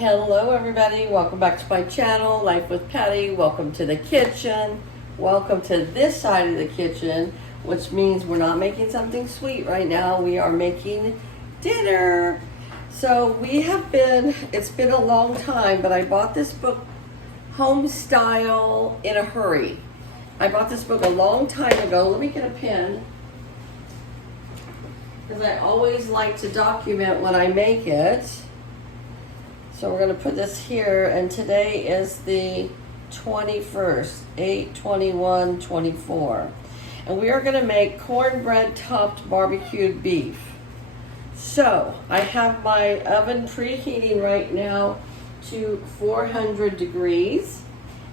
Hello everybody, welcome back to my channel, Life with Patty. Welcome to the kitchen. Welcome to this side of the kitchen, which means we're not making something sweet right now. We are making dinner. So it's been a long time, but I bought this book, Home Style in a Hurry. I bought this book a long time ago. Let me get a pen, because I always like to document when I make it. So we're going to put this here, and today is the 21st, 8/21/24. And we are going to make cornbread topped barbecued beef. So I have my oven preheating right now to 400 degrees.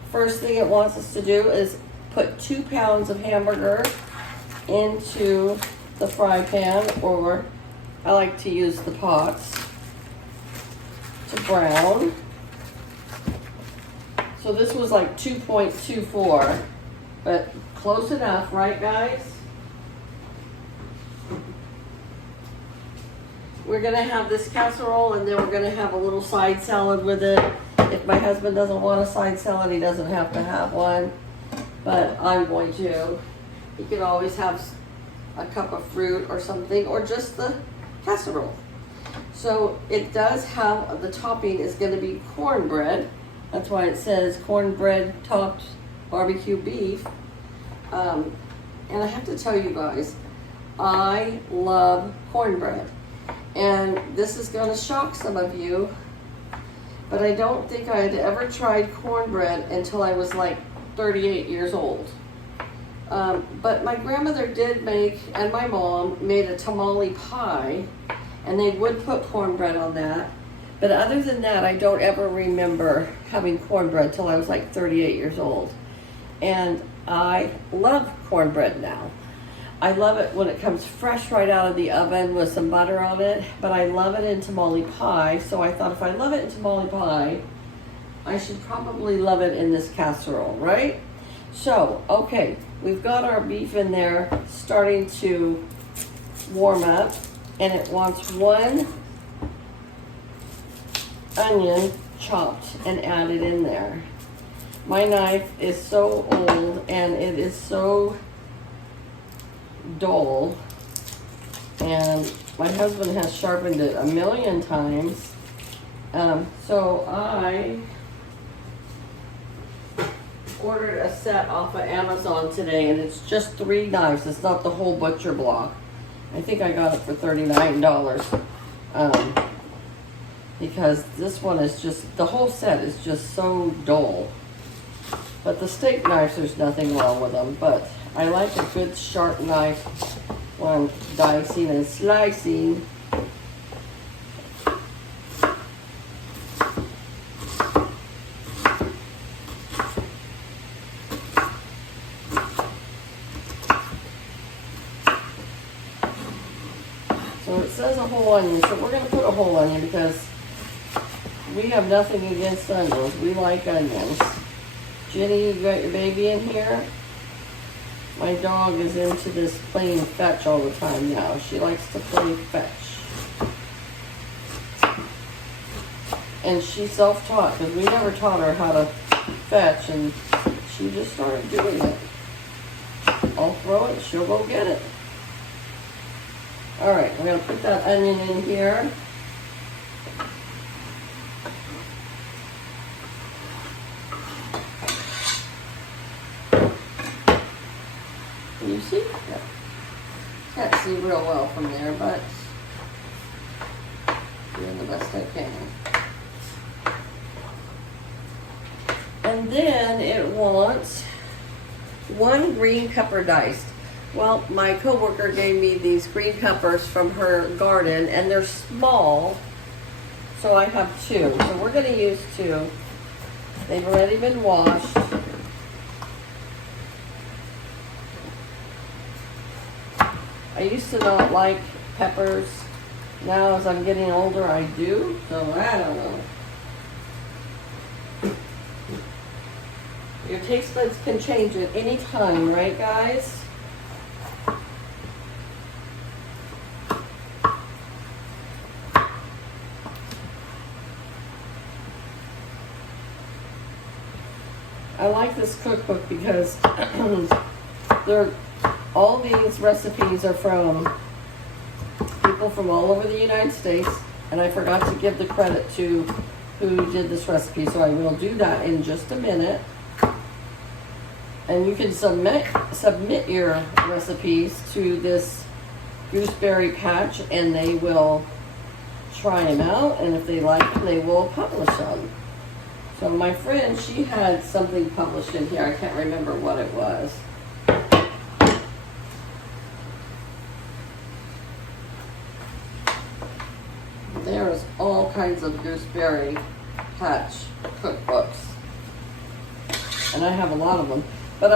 First thing it wants us to do is put 2 pounds of hamburger into the fry pan, or I like to use the pots, to brown. So this was like 2.24, but close enough, right guys? We're gonna have this casserole, and then we're gonna have a little side salad with it. If my husband doesn't want a side salad, he doesn't have to have one, but I'm going to. He can always have a cup of fruit or something, or just the casserole. So it does have, the topping is going to be cornbread. That's why it says cornbread topped barbecue beef. And I have to tell you guys, I love cornbread. And this is going to shock some of you, but I don't think I had ever tried cornbread until I was like 38 years old. But my grandmother did make, and my mom made a tamale pie, and they would put cornbread on that. But other than that, I don't ever remember having cornbread till I was like 38 years old. And I love cornbread now. I love it when it comes fresh right out of the oven with some butter on it, but I love it in tamale pie. So I thought, if I love it in tamale pie, I should probably love it in this casserole, right? So, okay, we've got our beef in there starting to warm up, and it wants 1 onion chopped and added in there. My knife is so old and it is so dull, and my husband has sharpened it a million times. So I ordered a set off of Amazon today, and it's just 3 knives. It's not the whole butcher block. I think I got it for $39, because this one is just, the whole set is just so dull. But the steak knives, there's nothing wrong with them, but I like a good sharp knife when I'm dicing and slicing. So it says a whole onion, so we're going to put a whole onion because we have nothing against onions. We like onions. Jenny, you got your baby in here? My dog is into this playing fetch all the time now. She likes to play fetch. And she's self-taught, because we never taught her how to fetch, and she just started doing it. I'll throw it, she'll go get it. All right, we're gonna put that onion in here. Can you see? Yeah. Can't see real well from there, but doing the best I can. And then it wants 1 green pepper diced. Well, my coworker gave me these green peppers from her garden, and they're small, so I have 2. So we're going to use 2. They've already been washed. I used to not like peppers. Now, as I'm getting older, I do. So I don't know. Your taste buds can change at any time, right, guys? I like this cookbook because all these recipes are from people from all over the United States, and I forgot to give the credit to who did this recipe, so I will do that in just a minute. And you can submit your recipes to this gooseberry patch, and they will try them out, and if they like them, they will publish them. So my friend, she had something published in here. I can't remember what it was. There's all kinds of gooseberry patch cookbooks, and I have a lot of them. But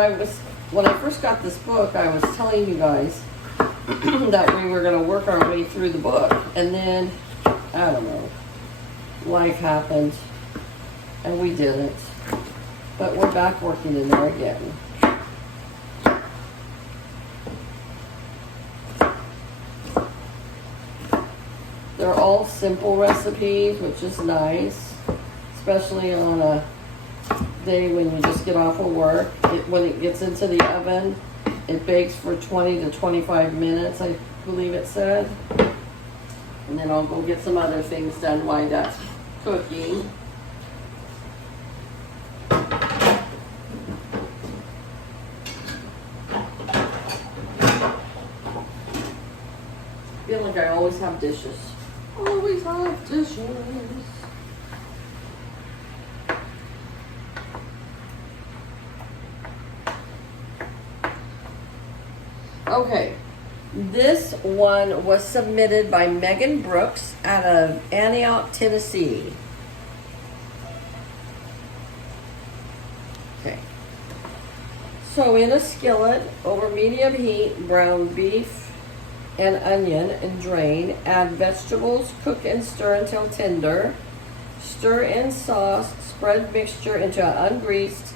when I first got this book, I was telling you guys that we were going to work our way through the book, and then, I don't know, life happened, and we didn't. But we're back working in there again. They're all simple recipes, which is nice, especially on a day when you just get off of work. When it gets into the oven, it bakes for 20 to 25 minutes, I believe it said. And then I'll go get some other things done while that's cooking. I feel like I always have dishes. Always have dishes. Okay, this one was submitted by Megan Brooks out of Antioch, Tennessee. Okay. So in a skillet, over medium heat, brown beef and onion and drain. Add vegetables, cook and stir until tender. Stir in sauce, spread mixture into an ungreased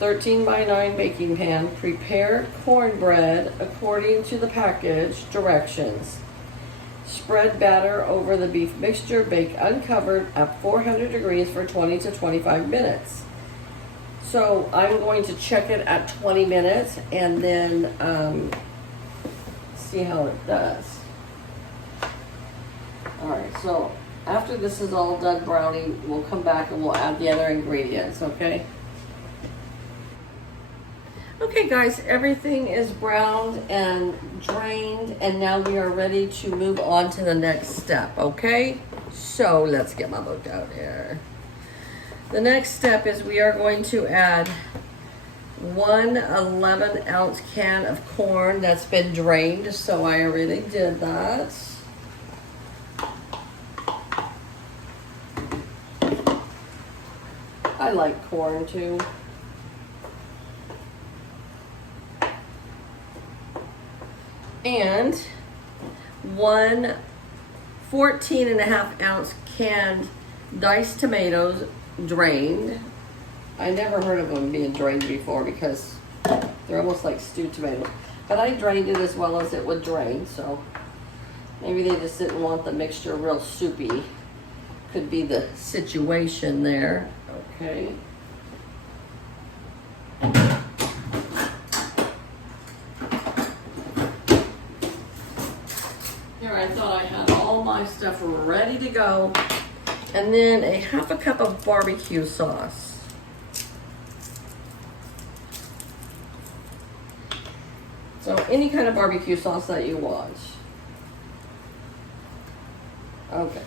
13 by 9 baking pan. Prepare cornbread according to the package directions. Spread batter over the beef mixture. Bake uncovered at 400 degrees for 20 to 25 minutes. So I'm going to check it at 20 minutes and then see how it does. Alright, so after this is all done browning, we'll come back and we'll add the other ingredients, okay? Okay guys, everything is browned and drained, and now we are ready to move on to the next step, okay? So let's get my book out here. The next step is we are going to add 1 11-ounce can of corn that's been drained, so I already did that. I like corn too. And 1 14.5-ounce canned diced tomatoes, drained. I never heard of them being drained before because they're almost like stewed tomatoes. But I drained it as well as it would drain, so maybe they just didn't want the mixture real soupy. Could be the situation there. Okay. Here, I thought I had all my stuff ready to go. And then a 1/2 cup of barbecue sauce. So any kind of barbecue sauce that you want. Okay.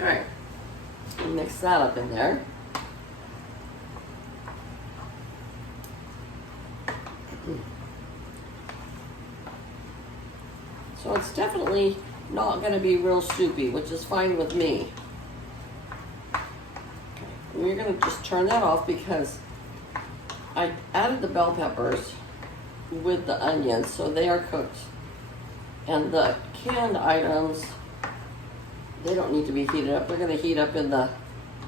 All right, mix that up in there. So it's definitely not going to be real soupy, which is fine with me. And we're going to just turn that off because I added the bell peppers with the onions, so they are cooked. And the canned items, they don't need to be heated up. They're going to heat up in the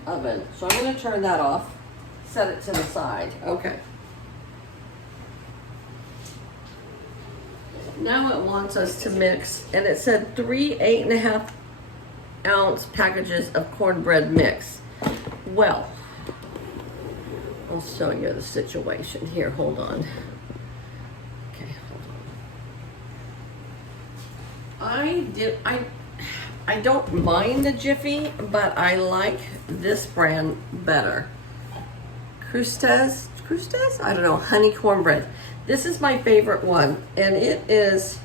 oven. So I'm gonna turn that off, set it to the side. Okay. Now it wants us to mix, and it said 3 8.5 ounce packages of cornbread mix. Well, I'll show you the situation here. Hold on. Okay, hold on. I don't mind the Jiffy, but I like this brand better. Crustaz? I don't know, honey cornbread. This is my favorite one, and it is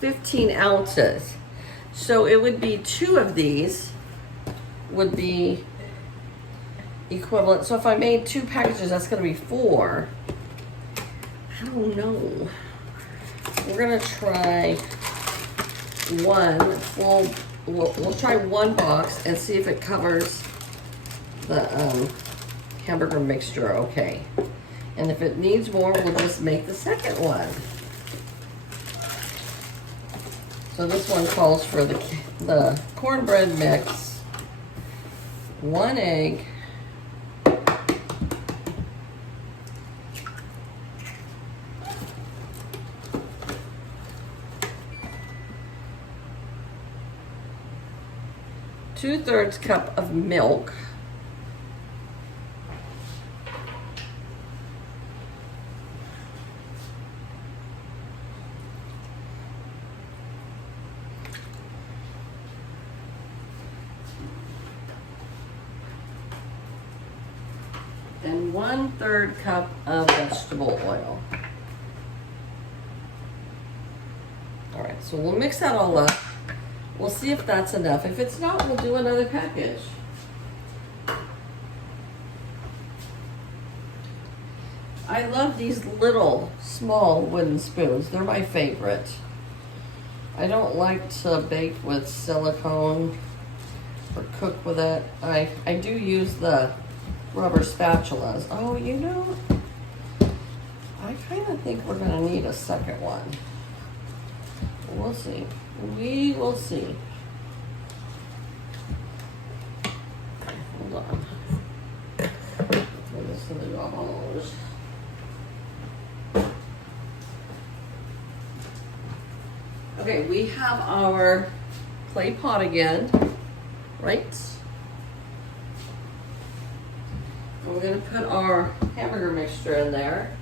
15 ounces. So it would be 2 of these would be equivalent. So if I made 2 packages, that's gonna be 4. I don't know. We're gonna try one full, we'll try 1 box and see if it covers the hamburger mixture okay. And if it needs more, we'll just make the second one. So this one calls for the cornbread mix, 1 egg, two-thirds cup of milk, and 1/3 cup of vegetable oil. All right, so we'll mix that all up. We'll see if that's enough. If it's not, we'll do another package. I love these little small wooden spoons. They're my favorite. I don't like to bake with silicone or cook with it. I do use the rubber spatulas. Oh, you know, I kind of think we're gonna need a second one. We'll see. We will see. Hold on. Throw this in the garbage. Okay, we have our clay pot again, right? And we're gonna put our hamburger mixture in there.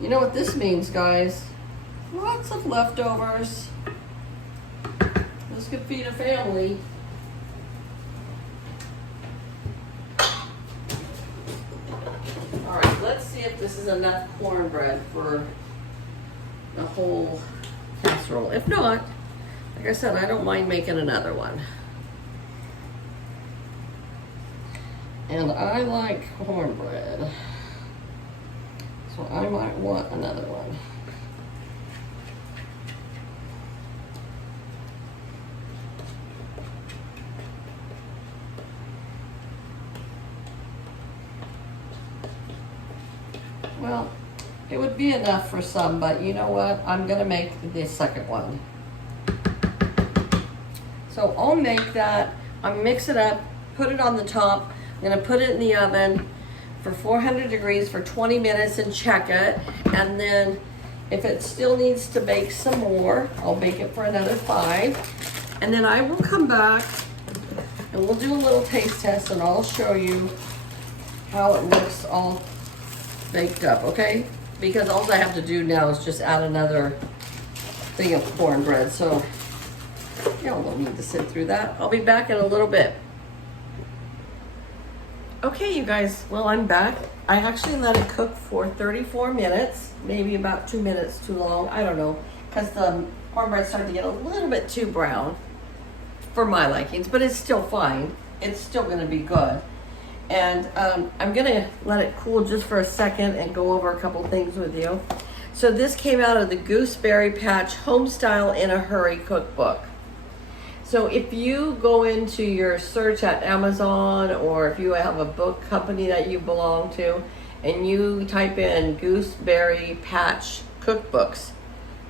You know what this means, guys? Lots of leftovers. This could feed a family. All right, let's see if this is enough cornbread for the whole casserole. If not, like I said, I don't mind making another one. And I like cornbread, so I might want another one. Well, it would be enough for some, but you know what? I'm gonna make the second one. So I'll make that, I'll mix it up, put it on the top. I'm gonna put it in the oven for 400 degrees for 20 minutes and check it. And then if it still needs to bake some more, I'll bake it for another 5. And then I will come back and we'll do a little taste test and I'll show you how it looks all baked up, okay? Because all I have to do now is just add another thing of cornbread. So y'all don't need to sit through that. I'll be back in a little bit. Okay, you guys, well, I'm back. I actually let it cook for 34 minutes, maybe about 2 minutes too long. I don't know, because the cornbread started to get a little bit too brown for my likings, but it's still fine. It's still gonna be good. And I'm gonna let it cool just for a second and go over a couple things with you. So this came out of the Gooseberry Patch Homestyle in a Hurry cookbook. So if you go into your search at Amazon, or if you have a book company that you belong to, and you type in Gooseberry Patch cookbooks,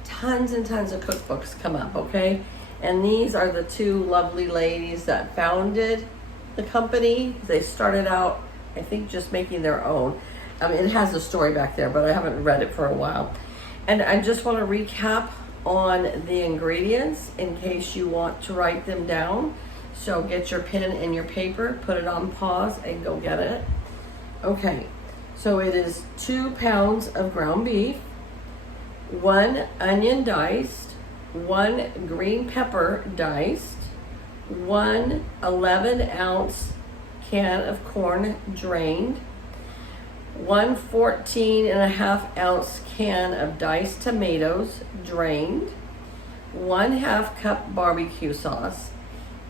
tons and tons of cookbooks come up, okay? And these are the two lovely ladies that founded the company. They started out, I think, just making their own. I mean, it has a story back there, but I haven't read it for a while. And I just want to recap on the ingredients in case you want to write them down. So get your pen and your paper, put it on pause, and go get it. Okay, so it is 2 pounds of ground beef, 1 onion diced, 1 green pepper diced, 1 11-ounce can of corn drained, 1 14.5-ounce can of diced tomatoes drained, 1/2 cup barbecue sauce,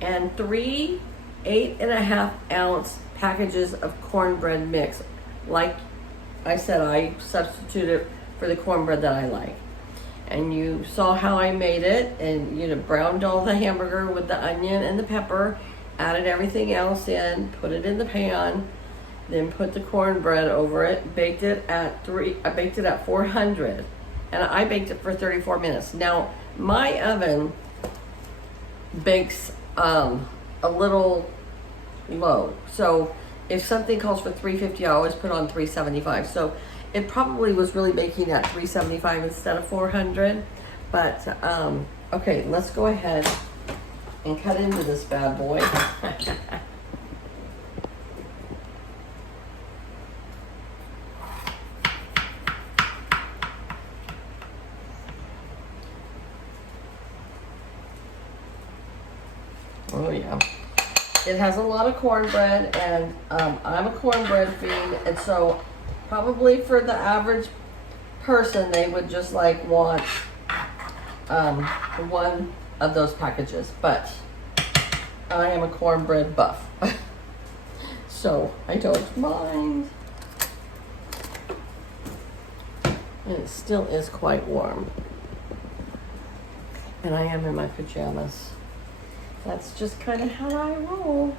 and 3 8.5-ounce packages of cornbread mix. Like I said, I substituted for the cornbread that I like. And you saw how I made it, and browned all the hamburger with the onion and the pepper, added everything else in, put it in the pan, then put the cornbread over it, baked it at 400, and I baked it for 34 minutes. Now, my oven bakes a little low, so if something calls for 350, I always put on 375. So it probably was really baking at 375 instead of 400. But okay, let's go ahead and cut into this bad boy. Oh yeah, it has a lot of cornbread, and I'm a cornbread fiend, and so probably for the average person, they would just like want one of those packages, but I am a cornbread buff, so I don't mind. And it still is quite warm, and I am in my pajamas. That's just kind of how I roll.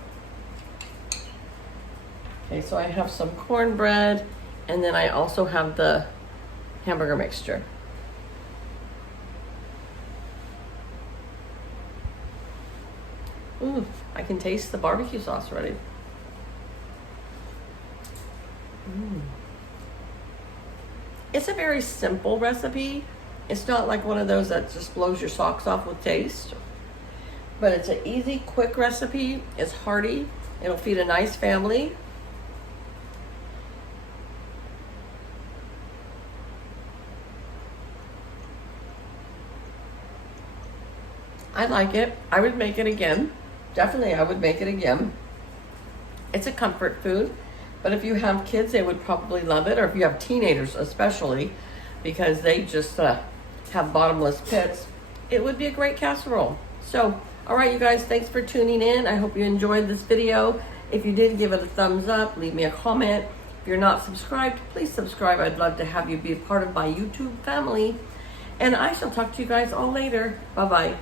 Okay, so I have some cornbread, and then I also have the hamburger mixture. Ooh, I can taste the barbecue sauce already. It's a very simple recipe. It's not like one of those that just blows your socks off with taste. But it's an easy, quick recipe. It's hearty. It'll feed a nice family. I like it. I would make it again. Definitely, I would make it again. It's a comfort food. But if you have kids, they would probably love it. Or if you have teenagers especially, because they just have bottomless pits, it would be a great casserole. So, all right, you guys, thanks for tuning in. I hope you enjoyed this video. If you did, give it a thumbs up. Leave me a comment. If you're not subscribed, please subscribe. I'd love to have you be a part of my YouTube family. And I shall talk to you guys all later. Bye-bye.